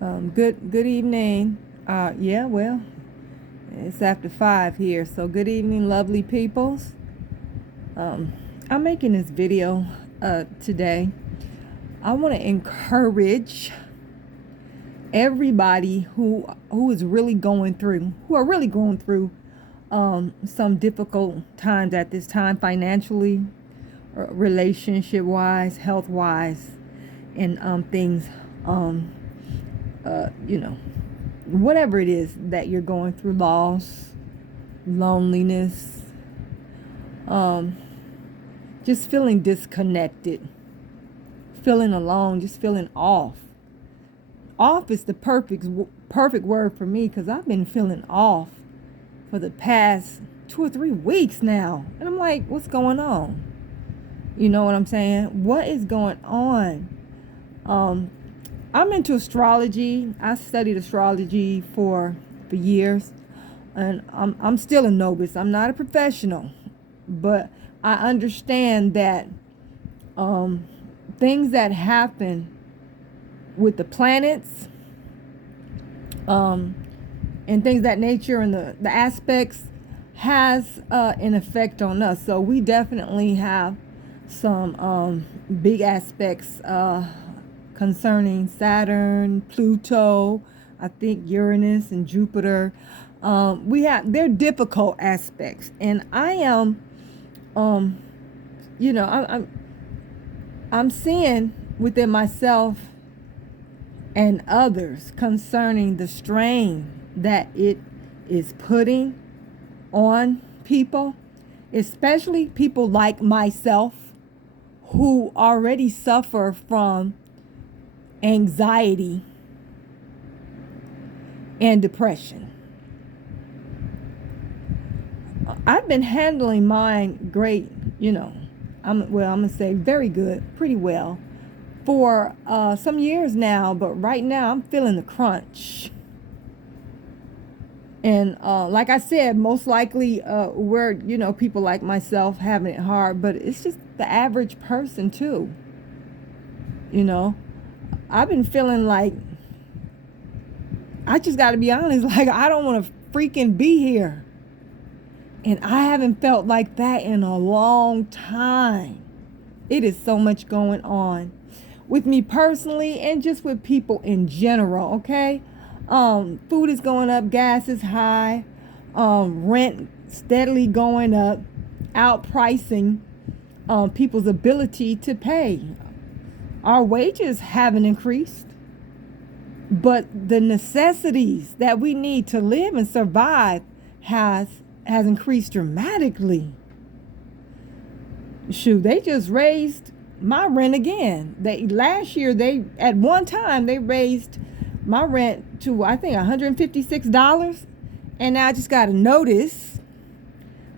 Good evening. Yeah, well, it's after 5 here, so good evening, lovely peoples. Um, I'm making this video today. I want to encourage everybody who is really going through, who are really going through some difficult times at this time, financially, relationship wise, health wise, and things. You know, whatever it is that you're going through, loss, loneliness, um, just feeling disconnected, feeling alone, just feeling off. Off is the perfect word for me because I've been feeling off for the past 2 or 3 weeks now. And I'm like, what's going on? You know what I'm saying? What is going on? I'm into astrology. I studied astrology for years, and I'm still a novice. I'm not a professional, but I understand that things that happen with the planets and things that nature and the aspects has an effect on us. So we definitely have some big aspects concerning Saturn, Pluto, I think Uranus and Jupiter. They're difficult aspects, and I am, you know, I'm seeing within myself and others concerning the strain that it is putting on people, especially people like myself who already suffer from anxiety and depression. I've been handling mine great, I'm gonna say very good, pretty well, for some years now, but right now I'm feeling the crunch. And like I said, most likely we're, people like myself having it hard, but it's just the average person too. I've been feeling like, I just got to be honest, like I don't want to freaking be here. And I haven't felt like that in a long time. It is so much going on with me personally and just with people in general, okay? Food is going up, gas is high, rent steadily going up, outpricing people's ability to pay. Our wages haven't increased, but the necessities that we need to live and survive has increased dramatically. Shoot, they just raised my rent again. Last year at one time they raised my rent to I think $156, and now I just got a notice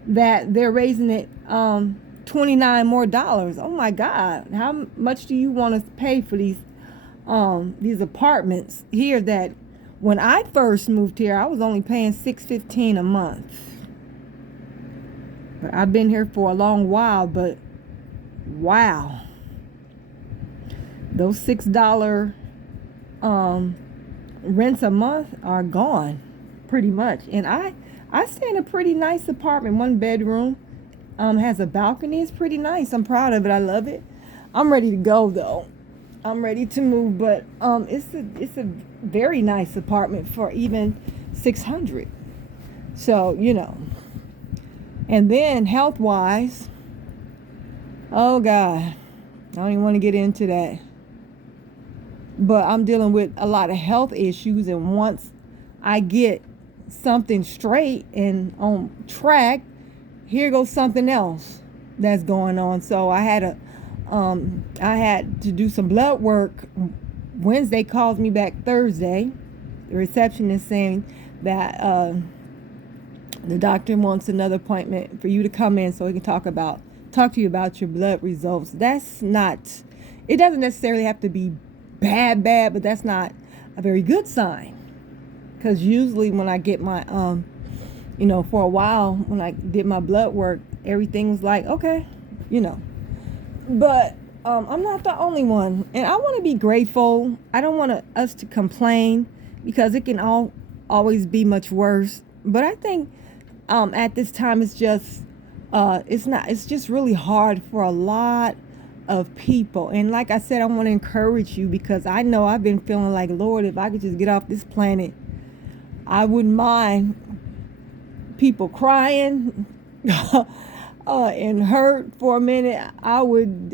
that they're raising it $29 more. Oh my God! How much do you want to pay for these apartments here? That when I first moved here, I was only paying $615 a month. But I've been here for a long while. But wow, those $6 rents a month are gone, pretty much. And I stay in a pretty nice apartment, 1 bedroom. Has a balcony. It's pretty nice. I'm proud of it. I love it. I'm ready to go though. I'm ready to move, but it's a very nice apartment for even $600. So, And then health wise, oh God, I don't even want to get into that. But I'm dealing with a lot of health issues, and once I get something straight and on track, here goes something else that's going on. So I had to do some blood work. Wednesday calls me back Thursday. The receptionist saying that the doctor wants another appointment for you to come in so he can talk to you about your blood results. It doesn't necessarily have to be bad, but that's not a very good sign. Because usually when I get my for a while, when I did my blood work, everything was like, okay, But I'm not the only one, and I want to be grateful. I don't want us to complain because it can always be much worse. But I think at this time it's just really hard for a lot of people. And like I said, I want to encourage you because I know I've been feeling like, Lord, if I could just get off this planet, I wouldn't mind people crying and hurt for a minute. I would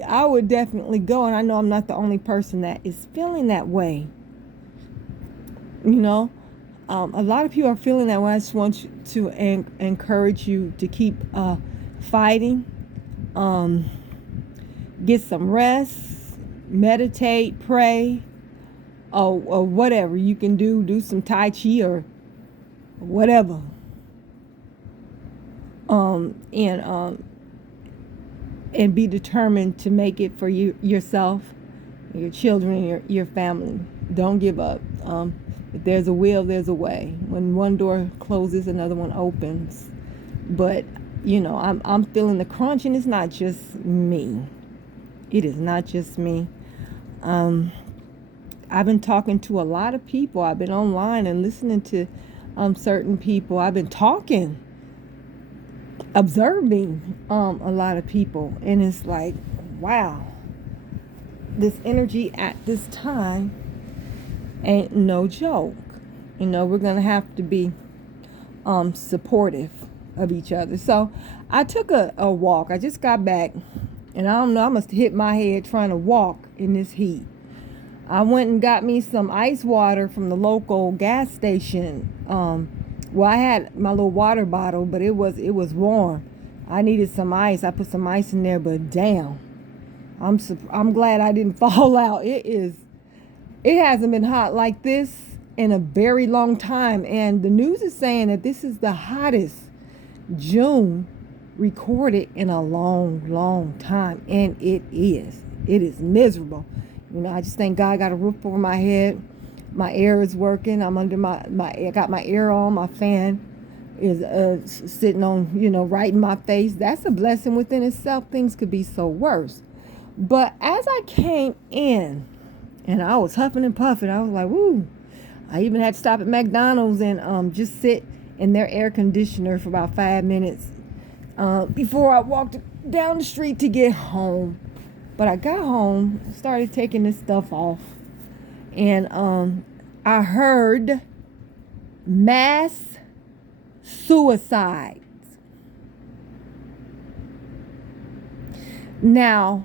definitely go, and I know I'm not the only person that is feeling that way. You know, a lot of people are feeling that way. I just want to encourage you to keep fighting. Get some rest, meditate, pray, or whatever you can do. Do some Tai Chi or whatever. And be determined to make it for yourself, your children, your family. Don't give up. If there's a will, there's a way. When one door closes, another one opens. But I'm feeling the crunch, and it's not just me. It is not just me. I've been talking to a lot of people. I've been online and listening to certain people. I've been observing a lot of people, and it's like, wow, this energy at this time ain't no joke. We're gonna have to be supportive of each other. So I took a walk. I just got back, and I don't know, I must have hit my head trying to walk in this heat. I went and got me some ice water from the local gas station. Well, I had my little water bottle, but it was warm. I needed some ice. I put some ice in there, but damn, I'm glad I didn't fall out. It hasn't been hot like this in a very long time, and the news is saying that this is the hottest June recorded in a long time, and it is miserable. I just thank God I got a roof over my head. My air is working. I'm under I got my air on. My fan is sitting on, right in my face. That's a blessing within itself. Things could be so worse. But as I came in and I was huffing and puffing, I was like, woo. I even had to stop at McDonald's and just sit in their air conditioner for about 5 minutes before I walked down the street to get home. But I got home, started taking this stuff off, and I heard mass suicides. Now,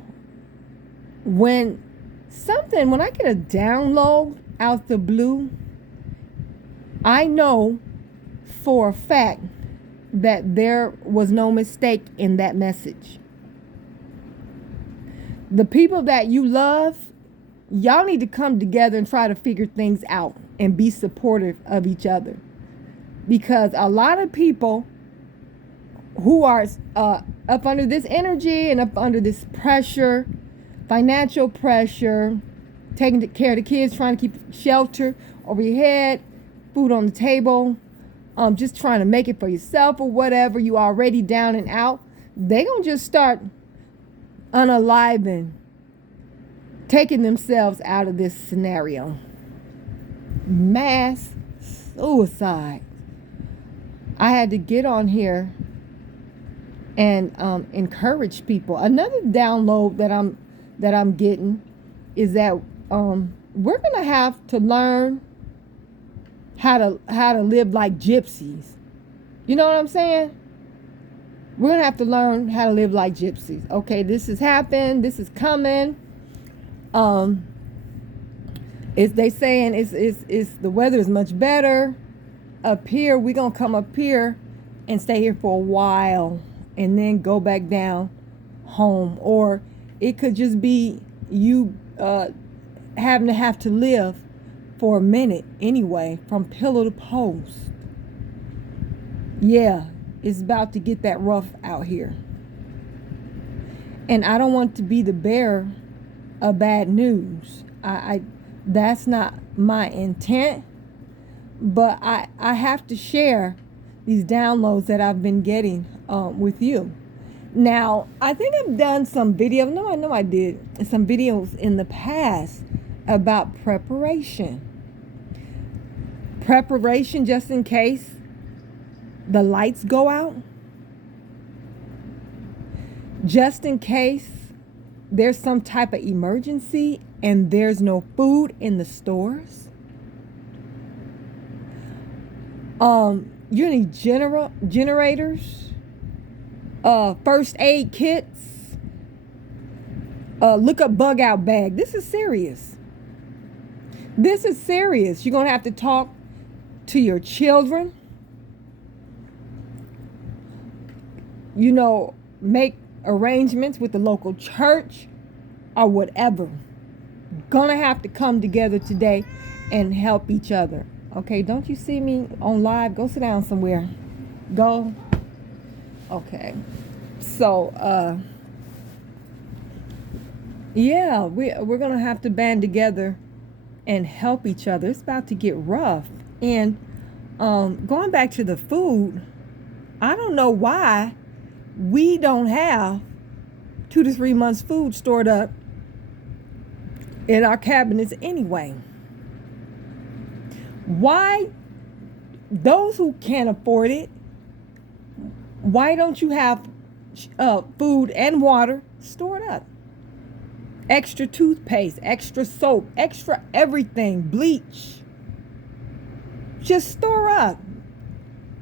when I get a download out the blue, I know for a fact that there was no mistake in that message. The people that you love, y'all need to come together and try to figure things out and be supportive of each other. Because a lot of people who are up under this energy and up under this pressure, financial pressure, taking care of the kids, trying to keep shelter over your head, food on the table, just trying to make it for yourself or whatever, you already down and out, they gonna just start unaliving, taking themselves out of this scenario. Mass suicide. I had to get on here and encourage people. Another download that I'm getting is that we're gonna have to learn how to live like gypsies. You know what I'm saying? We're going to have to learn how to live like gypsies. Okay, this has happened. This is coming. They saying it's the weather is much better up here. We're going to come up here and stay here for a while and then go back down home. Or it could just be you having to live for a minute anyway, from pillow to post. Yeah. It's about to get that rough out here. And I don't want to be the bearer of bad news. That's not my intent. But I have to share these downloads that I've been getting with you. Now, I think I've done some videos. No, I know I did some videos in the past about preparation. Preparation just in case the lights go out. Just in case there's some type of emergency and there's no food in the stores. You need generators, first aid kits, look up bug out bag. This is serious. This is serious. You're going to have to talk to your children. You know, make arrangements with the local church or whatever. Gonna have to come together today and help each other. Okay, don't you see me on live? Go sit down somewhere. Go. Okay. So, yeah, we're gonna have to band together and help each other. It's about to get rough. And going back to the food, I don't know why we don't have 2 to 3 months food stored up in our cabinets anyway. Why, those who can't afford it, why don't you have food and water stored up? Extra toothpaste, extra soap, extra everything, bleach. Just store up.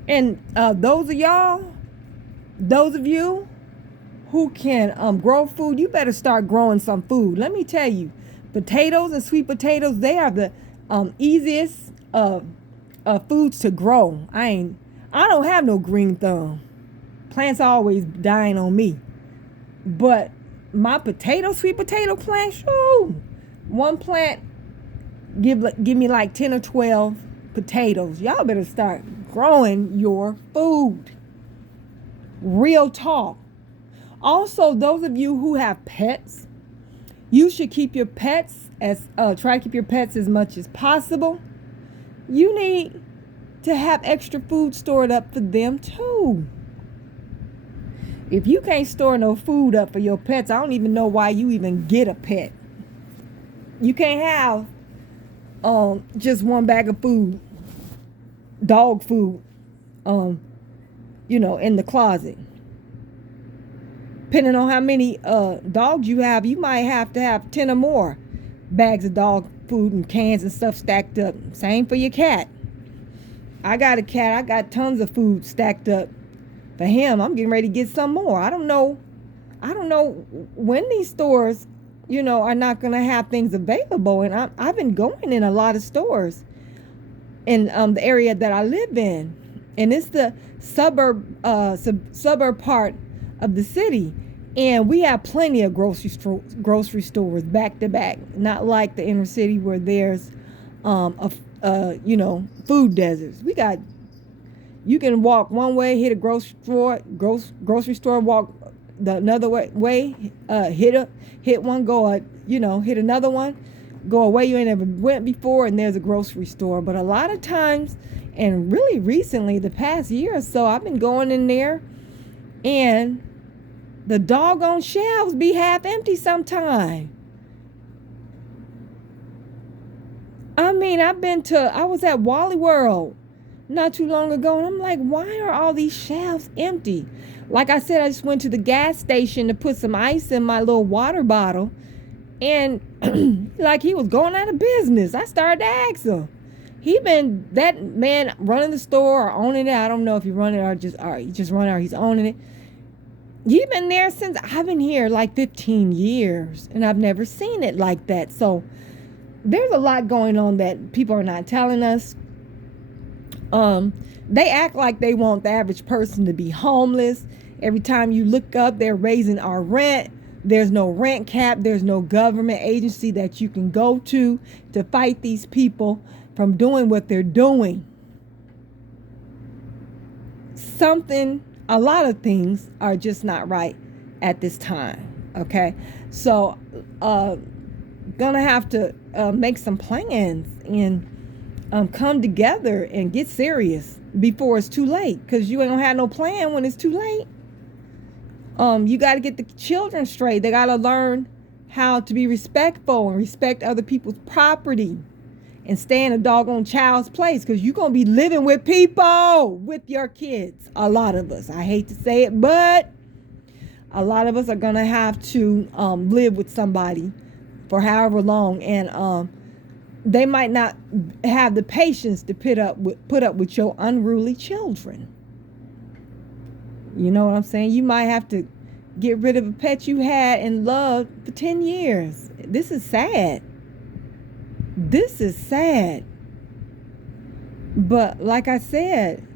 And those of you who can grow food, you better start growing some food. Let me tell you, potatoes and sweet potatoes, they are the easiest foods to grow. I don't have no green thumb. Plants are always dying on me. But my sweet potato plant, shoo, one plant give me like 10 or 12 potatoes. Y'all better start growing your food. Real talk. Also, those of you who have pets, you should keep your pets try to keep your pets as much as possible. You need to have extra food stored up for them too. If you can't store no food up for your pets, I don't even know why you even get a pet. You can't have just one bag of food, dog food, in the closet. Depending on how many dogs you have, you might have to have 10 or more bags of dog food and cans and stuff stacked up. Same for your cat. I got a cat. I got tons of food stacked up for him. I'm getting ready to get some more. I don't know when these stores, are not going to have things available. And I've been going in a lot of stores in the area that I live in. And it's the suburb part of the city. And we have plenty of grocery stores back to back. Not like the inner city where there's, food deserts. You can walk one way, hit a grocery store, walk the another way, hit one, hit another one, go away you ain't ever went before, and there's a grocery store. But a lot of times, and really recently, the past year or so, I've been going in there, and the doggone shelves be half empty sometime. I mean, I was at Wally World not too long ago, and I'm like, why are all these shelves empty? Like I said, I just went to the gas station to put some ice in my little water bottle, and like he was going out of business. I started to ask him. That man running the store or owning it, I don't know if he run it or just run it or he's owning it. He's been there since I've been here like 15 years, and I've never seen it like that. So there's a lot going on that people are not telling us. They act like they want the average person to be homeless. Every time you look up, they're raising our rent. There's no rent cap. There's no government agency that you can go to fight these people from doing what they're doing. A lot of things are just not right at this time. Okay. So, gonna have to make some plans and come together and get serious before it's too late, because you ain't gonna have no plan when it's too late. You got to get the children straight. They got to learn how to be respectful and respect other people's property and stay in a doggone child's place, because you're going to be living with people with your kids. A lot of us. I hate to say it, but a lot of us are going to have to live with somebody for however long. And they might not have the patience to put up with your unruly children. You know what I'm saying? You might have to get rid of a pet you had and loved for 10 years. This is sad. This is sad. But like I said,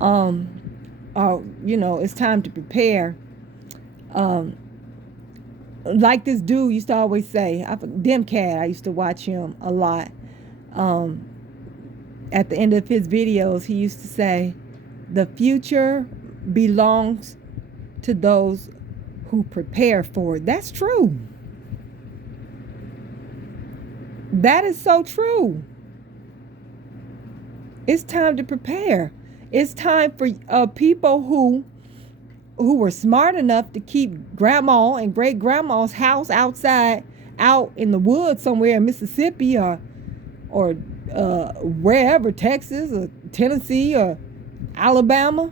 it's time to prepare. Like this dude used to always say, Demcat, I used to watch him a lot. At the end of his videos, he used to say, the future belongs to those who prepare for it. That's true. That is so true. It's time to prepare. It's time for people who were smart enough to keep grandma and great grandma's house out in the woods somewhere in Mississippi or wherever, Texas or Tennessee or Alabama.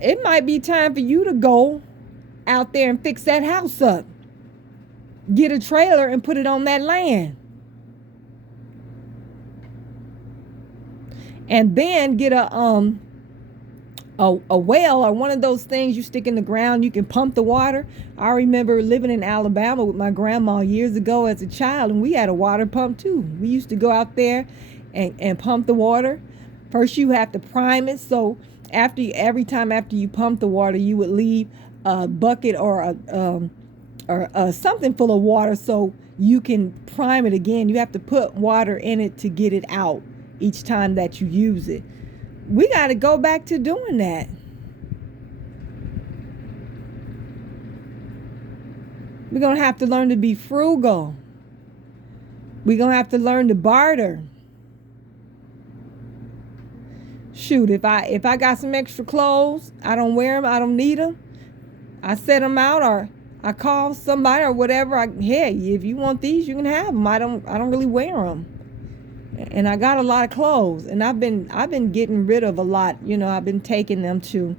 It might be time for you to go out there and fix that house up. Get a trailer and put it on that land. And then get a well or one of those things you stick in the ground. You can pump the water. I remember living in Alabama with my grandma years ago as a child, and we had a water pump too. We used to go out there and pump the water. First, you have to prime it. So every time after you pump the water, you would leave a bucket or something full of water so you can prime it again. You have to put water in it to get it out each time that you use it. We got to go back to doing that. We're going to have to learn to be frugal. We're going to have to learn to barter. Shoot, if I got some extra clothes, I don't wear them, I don't need them, I set them out, or I call somebody or whatever. Hey, if you want these, you can have them. I don't really wear them. And I got a lot of clothes, and I've been getting rid of a lot. You know, I've been taking them to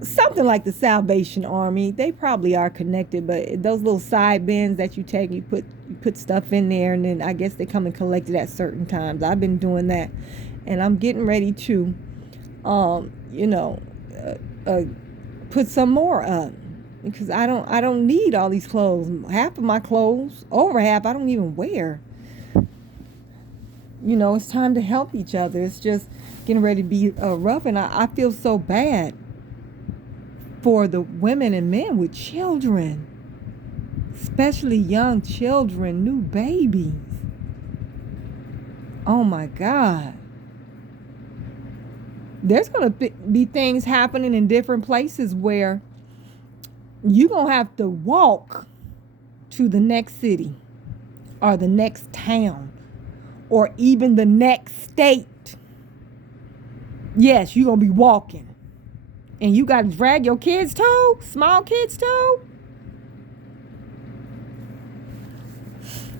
something like the Salvation Army. They probably are connected, but those little side bins that you take, you put stuff in there, and then I guess they come and collect it at certain times. I've been doing that, and I'm getting ready to put some more up. Because I don't need all these clothes. Half of my clothes, over half, I don't even wear. You know, it's time to help each other. It's just getting ready to be rough. And I feel so bad for the women and men with children. Especially young children, new babies. Oh my God. There's going to be things happening in different places where you're going to have to walk to the next city or the next town or even the next state. Yes, you're going to be walking. And you got to drag your kids too, small kids too.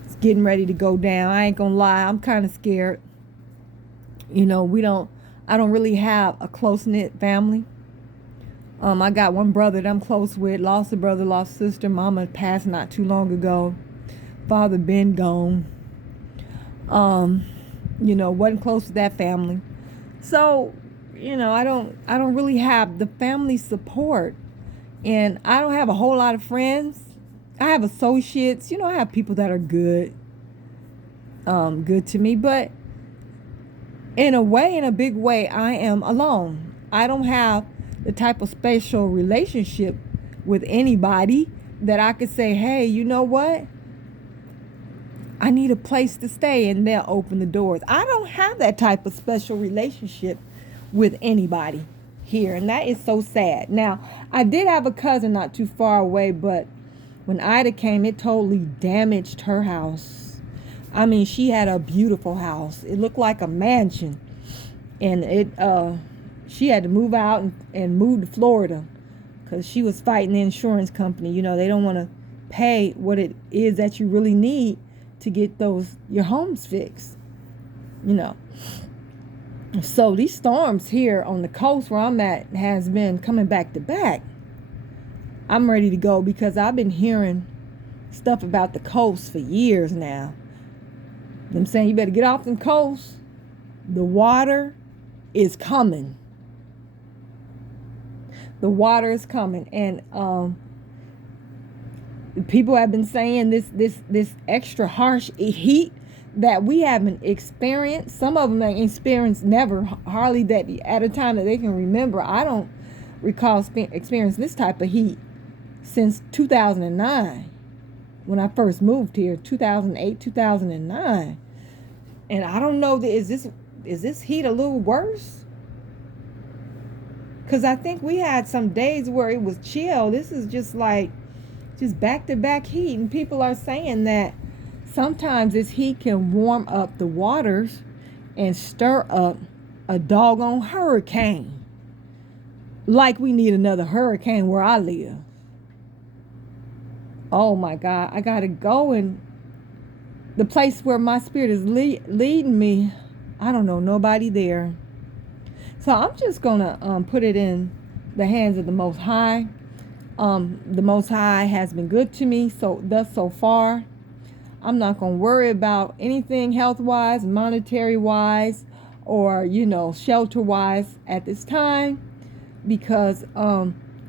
It's getting ready to go down. I ain't going to lie. I'm kind of scared. You know, I don't really have a close-knit family. I got one brother that I'm close with, lost a brother, lost a sister. Mama passed not too long ago. Father been gone. Wasn't close to that family. So, I don't really have the family support. And I don't have a whole lot of friends. I have associates. I have people that are good to me. But in a big way, I am alone. I don't have the type of special relationship with anybody that I could say, hey, you know what? I need a place to stay, and they'll open the doors. I don't have that type of special relationship with anybody here, and that is so sad. Now, I did have a cousin not too far away, but when Ida came, it totally damaged her house. I mean, she had a beautiful house. It looked like a mansion, and She had to move out and move to Florida because she was fighting the insurance company. You know, they don't want to pay what it is that you really need to get your homes fixed. You know. So these storms here on the coast where I'm at has been coming back to back. I'm ready to go because I've been hearing stuff about the coast for years now. I'm saying you better get off the coast. The water is coming. The water is coming. And people have been saying this extra harsh heat that we haven't experienced. Some of them ain't experienced never, hardly that at a time that they can remember. I don't recall experiencing this type of heat since 2009 when I first moved here, 2008, 2009. And I don't know, is this heat a little worse? Because I think we had some days where it was chill. This is just back-to-back heat. And people are saying that sometimes this heat can warm up the waters and stir up a doggone hurricane. Like we need another hurricane where I live. Oh my God, I gotta go, and the place where my spirit is leading me, I don't know nobody there. So I'm just gonna put it in the hands of the Most High. The Most High has been good to me so far. I'm not going to worry about anything health-wise, monetary-wise, or, shelter-wise at this time because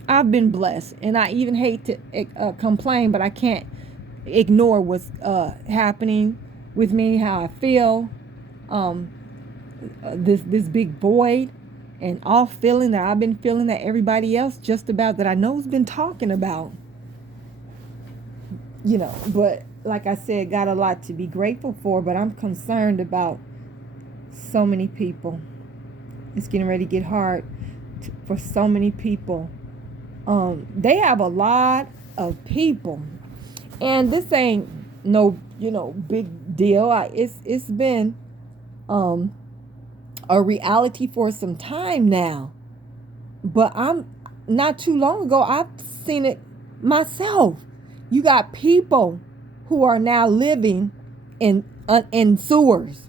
I've been blessed. And I even hate to complain, but I can't ignore what's happening with me, how I feel, this big void and off feeling that I've been feeling that everybody else just about that I know has been talking about. But like I said, got a lot to be grateful for, but I'm concerned about so many people. It's getting ready to get hard for so many people. They have a lot of people, and this ain't no, big deal. It's been a reality for some time now, but not too long ago, I've seen it myself. You got people who are now living in sewers.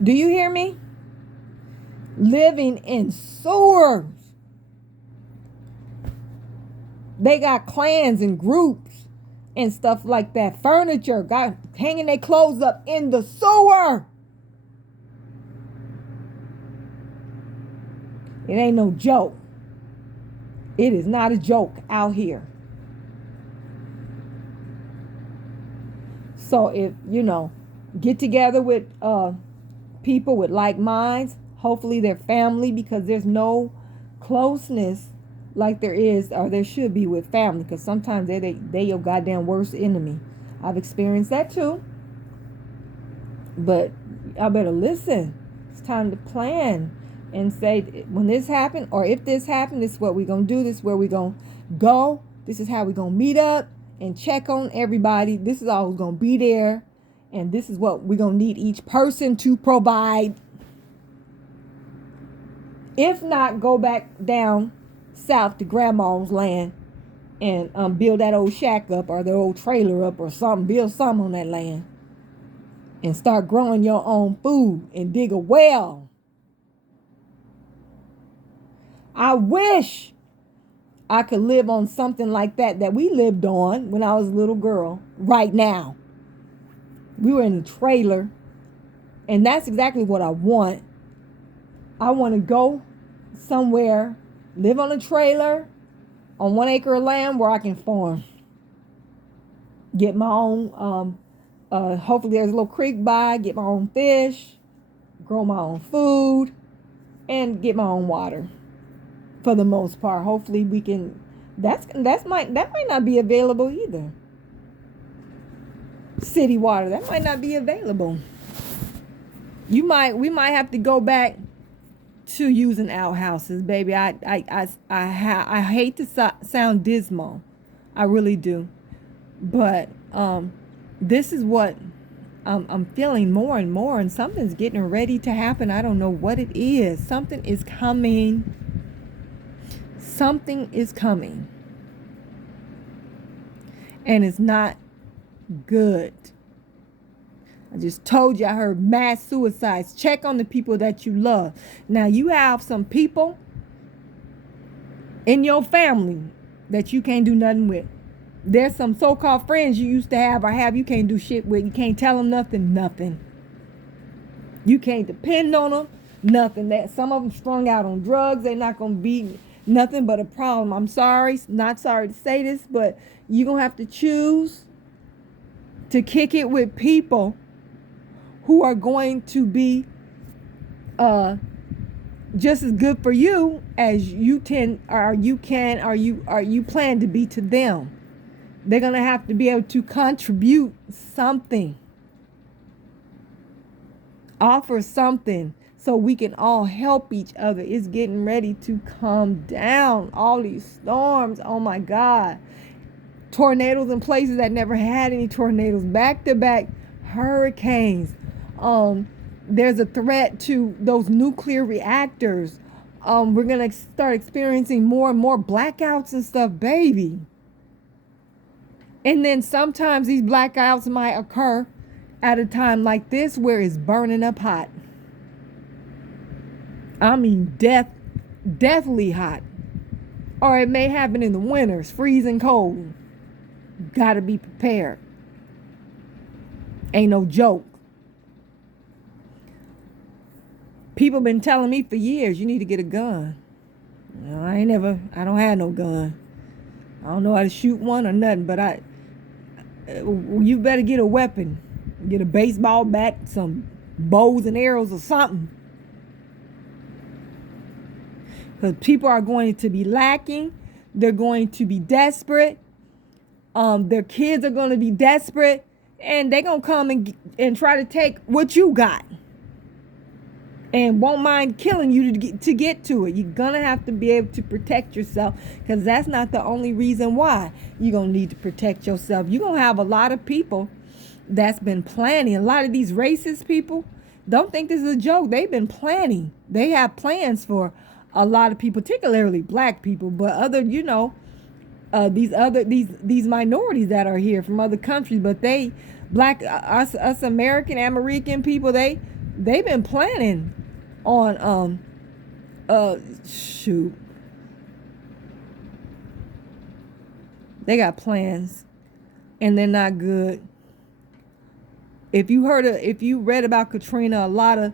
Do you hear me? Living in sewers. They got clans and groups and stuff like that. Furniture, got hanging their clothes up in the sewer. It ain't no joke. It is not a joke out here. So if, get together with people with like minds, hopefully they're family, because there's no closeness like there is or there should be with family, because sometimes they your goddamn worst enemy. I've experienced that too. But I better listen. It's time to plan and say, when this happened, or if this happened, this is what we're going to do. This is where we're going to go. This is how we're going to meet up and check on everybody. This is all going to be there. And this is what we're going to need each person to provide. If not, go back down south to grandma's land and build that old shack up or the old trailer up or something. Build something on that land. And start growing your own food and dig a well. I wish I could live on something like that we lived on when I was a little girl right now. We were in a trailer, and that's exactly what I want. I want to go somewhere, live on a trailer on 1 acre of land where I can farm. Get my own, hopefully there's a little creek by, get my own fish, grow my own food, and get my own water. For the most part, hopefully we can. That might not be available either. City water, that might not be available. We might have to go back to using outhouses, baby. I hate to sound dismal, I really do, but this is what I'm feeling more and more, and something's getting ready to happen. I don't know what it is. Something is coming. Something is coming. And it's not good. I just told you I heard mass suicides. Check on the people that you love. Now, you have some people in your family that you can't do nothing with. There's some so-called friends you used to have or have you can't do shit with. You can't tell them nothing. You can't depend on them, nothing. That some of them strung out on drugs. They're not going to be nothing but a problem. I'm sorry, not sorry to say this, but you're going to have to choose to kick it with people who are going to be just as good for you as you plan to be to them. They're going to have to be able to contribute something, offer something, so we can all help each other. It's getting ready to calm down. All these storms, oh my God. Tornadoes in places that never had any tornadoes, back-to-back hurricanes. There's a threat to those nuclear reactors. We're going to start experiencing more and more blackouts and stuff, baby. And then sometimes these blackouts might occur at a time like this where it's burning up hot. I mean, deathly hot. Or it may happen in the winters, freezing cold. Gotta be prepared. Ain't no joke. People been telling me for years, you need to get a gun. No, I don't have no gun. I don't know how to shoot one or nothing, but you better get a weapon. Get a baseball bat, some bows and arrows or something. Because people are going to be lacking. They're going to be desperate. Their kids are going to be desperate. And they're going to come and try to take what you got. And won't mind killing you to get to it. You're going to have to be able to protect yourself. Because that's not the only reason why you're going to need to protect yourself. You're going to have a lot of people that's been planning. A lot of these racist people, don't think this is a joke. They've been planning. They have plans for a lot of people, particularly black people, but other, these minorities that are here from other countries. But us American people, they've been planning on they got plans, and they're not good. If you read about Katrina, a lot of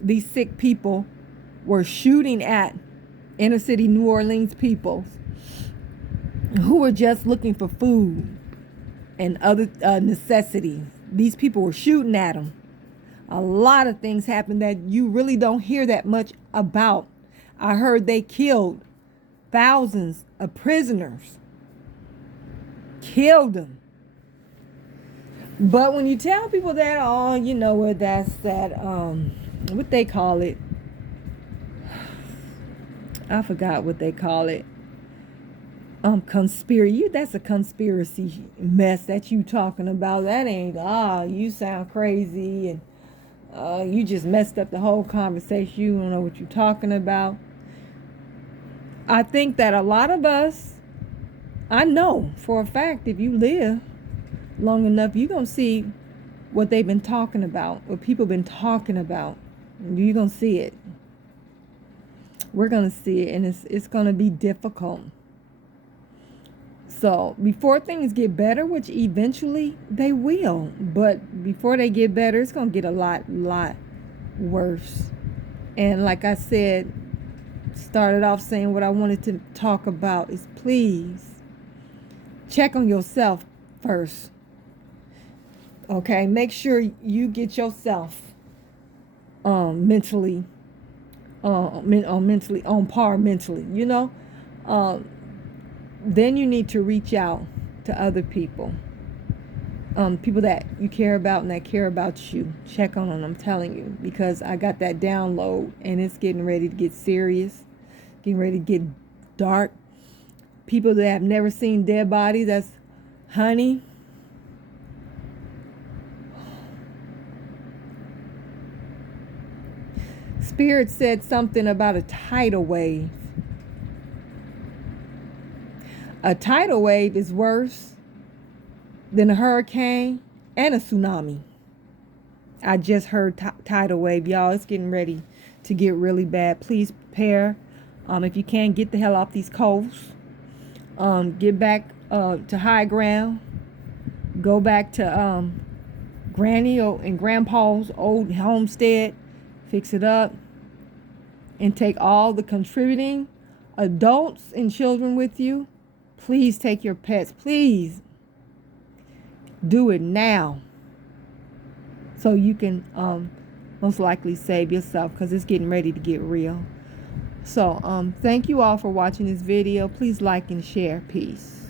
these sick people were shooting at inner city New Orleans people who were just looking for food and other necessities. These people were shooting at them. A lot of things happened that you really don't hear that much about. I heard they killed thousands of prisoners. Killed them. But when you tell people that, what they call it. I forgot what they call it. Conspiracy. That's a conspiracy mess that you talking about. That ain't, you sound crazy and you just messed up the whole conversation. You don't know what you're talking about. I think that a lot of us, I know for a fact, if you live long enough, you're going to see what they've been talking about, what people been talking about. You're going to see it. We're going to see it, and it's going to be difficult. So before things get better, which eventually they will, but before they get better, it's going to get a lot worse. And like I said, started off saying what I wanted to talk about is please check on yourself first. Okay, make sure you get yourself mentally on par mentally, then you need to reach out to other people, people that you care about and that care about you. Check on them, I'm telling you, because I got that download and it's getting ready to get serious, getting ready to get dark. People that have never seen dead bodies, that's honey. Spirit said something about a tidal wave. A tidal wave is worse than a hurricane and a tsunami. I just heard tidal wave, y'all. It's getting ready to get really bad. Please prepare. If you can, get the hell off these coasts. Get back to high ground. Go back to Granny and Grandpa's old homestead. Fix it up. And take all the contributing adults and children with you. Please take your pets. Please do it now, so you can most likely save yourself, because it's getting ready to get real. So thank you all for watching this video. Please like and share. Peace.